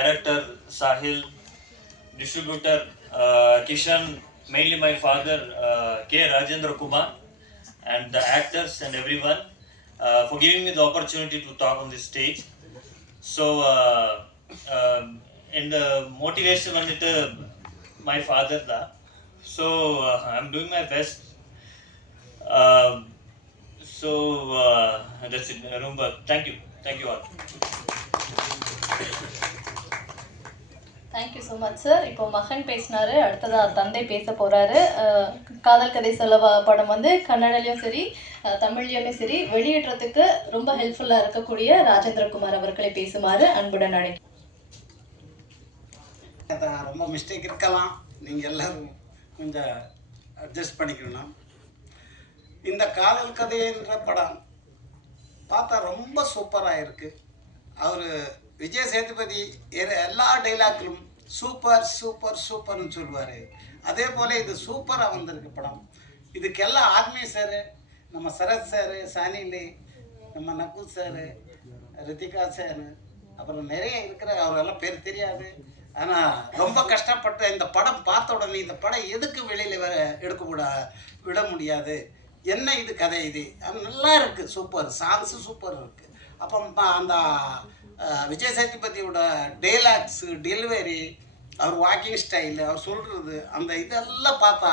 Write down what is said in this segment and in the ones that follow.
director Sahil, distributor Kishan, mainly my father K. Rajendra Kumar, and the actors and everyone for giving me the opportunity to talk on this stage. So, in the motivation vanittu my father da. So I'm doing my best. Um, that's it. Rumba. Thank you all. Thank you so much sir. இப்போ மகன் பேசினாரு, அடுத்ததாக தந்தை பேச போகிறாரு. காதல் கதை சொல்ல படம் வந்து கன்னடலையும் சரி தமிழ்லையுமே சரி வெளியிடுறதுக்கு ரொம்ப ஹெல்ப்ஃபுல்லாக இருக்கக்கூடிய ராஜேந்திரகுமார் அவர்களை பேசுமாறு அன்புடன் அழைக்கிறேன். ரொம்ப மிஸ்டேக் இருக்கலாம், நீங்கள் எல்லோரும் கொஞ்சம் அட்ஜஸ்ட் பண்ணிக்கணும். இந்த காதல் கதைன்ற படம் பார்த்தா ரொம்ப சூப்பராக இருக்குது. அவர் விஜய் சேதுபதி எல்லா டைலாக்களும் சூப்பர் சூப்பர் சூப்பர்னு சொல்லுவார். அதே போல் இது சூப்பராக வந்திருக்கு படம். இதுக்கெல்லாம் ஆர்மி சார், நம்ம சரத் சார், சானிலி, நம்ம நகுல் சார், ரித்திகா சார், அப்புறம் நிறைய இருக்கிற அவரெல்லாம் பேர் தெரியாது. ஆனால் ரொம்ப கஷ்டப்பட்டு இந்த படம் பார்த்த உடனே இந்த படம் எதுக்கு வெளியில் விட முடியாது, என்ன இது கதை, இது நல்லா இருக்குது, சூப்பர் சாங்ஸு சூப்பர் இருக்குது. அப்போ அந்த விஜய் சேதுபதியோட டைலாக்ஸு, டெலிவரி, அவர் வாக்கிங் ஸ்டைலு, அவர் சொல்கிறது, அந்த இதெல்லாம் பார்த்தா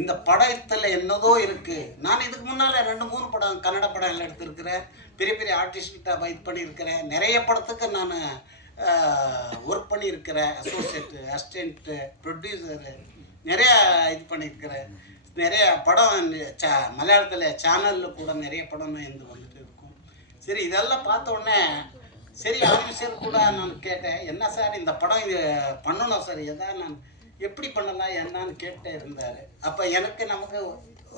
இந்த படத்தில் என்னதோ இருக்குது. நான் இதுக்கு முன்னால் 2-3 படம் கன்னட படம் எல்லாம் எடுத்திருக்கிறேன். பெரிய பெரிய ஆர்டிஸ்ட்கிட்ட இது பண்ணியிருக்கிறேன். நிறைய படத்துக்கு நான் ஒர்க் பண்ணியிருக்கிறேன். அசிஸ்டண்ட்டு, ப்ரொடியூசரு, நிறையா இது பண்ணியிருக்கிறேன். நிறைய படம் மலையாளத்தில் சேனலில் கூட நிறைய படம் இருந்து வந்துட்டு இருக்கும். சரி, இதெல்லாம் பார்த்த உடனே சரி ஆஃபீஸர் கூட நான் கேட்டேன், என்ன சார் இந்த படம் இது பண்ணணும் சார், எதாவது நான் எப்படி பண்ணலாம் என்னன்னு கேட்டே இருந்தார். அப்போ நமக்கு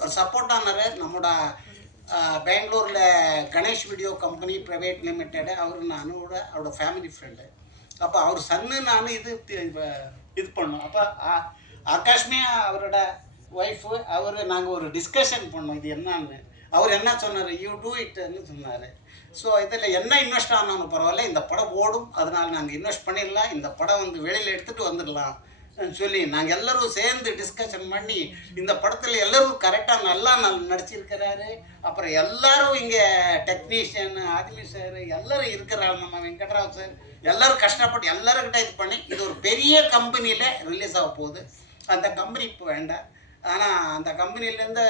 ஒரு சப்போர்ட் ஆனார் நம்மளோட பெங்களூரில் Ganesh video company private limited. நானோட அவரோட ஃபேமிலி ஃப்ரெண்டு. அப்போ அவர் சன்னு நான் இது பண்ணோம். அப்போ ஆகாஷ்மியா அவரோட ஒய்ஃபு நாங்கள் ஒரு டிஸ்கஷன் பண்ணோம் இது என்னன்னு. அவர் என்ன சொன்னார், யூ டூ இட்னு சொன்னார். ஸோ இதில் என்ன இன்வெஸ்ட் ஆனாலும் பரவாயில்ல, இந்த படம் ஓடும், அதனால் நாங்கள் இன்வெஸ்ட் பண்ணிடலாம், இந்த படம் வந்து வெளியில் எடுத்துகிட்டு வந்துடலாம் சொல்லி நாங்கள் எல்லோரும் சேர்ந்து டிஸ்கஷன் பண்ணி இந்த படத்தில் எல்லோரும் கரெக்டாக நல்லா நடிச்சிருக்கிறாரு. அப்புறம் எல்லோரும் இங்கே டெக்னீஷியன், ஆதிமி சார் எல்லோரும் இருக்கிறாங்க, நம்ம வெங்கட்ராவ் சார் எல்லோரும் கஷ்டப்பட்டு எல்லோருக்கிட்ட இது பண்ணி இது ஒரு பெரிய கம்பெனியில் ரிலீஸ் ஆக போகுது. அந்த கம்பெனி இப்போ வேண்டாம், ஆனால் அந்த கம்பெனிலேருந்து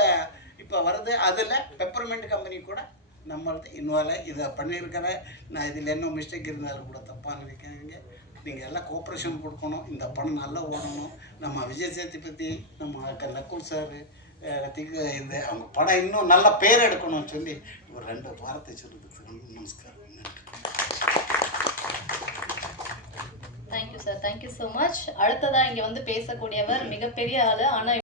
இப்போ வருது. அதில் பெப்பர்மெண்ட் கம்பெனி கூட நம்மள்ட்ட இன்வால்வ் இதை பண்ணியிருக்கிறேன். நான் இதில் என்ன மிஸ்டேக் இருந்தாலும் கூட தப்பாக நினைக்காதீங்க. நீங்கள் எல்லாம் கோஆப்ரேஷன் கொடுக்கணும், இந்த படம் நல்லா ஓடணும். நம்ம விஜய் சேதுபதி, நம்ம நக்குல் சார், இந்த அவங்க படம் இன்னும் நல்ல பேர் எடுக்கணும்னு சொல்லி ஒரு 2 வார்த்தை சொல்லுறதுக்கு நமஸ்காரம். Thank you sir, thank you so much. அடுத்ததாக இங்கே வந்து பேசக்கூடியவர் மிகப்பெரிய ஆள், ஆனால்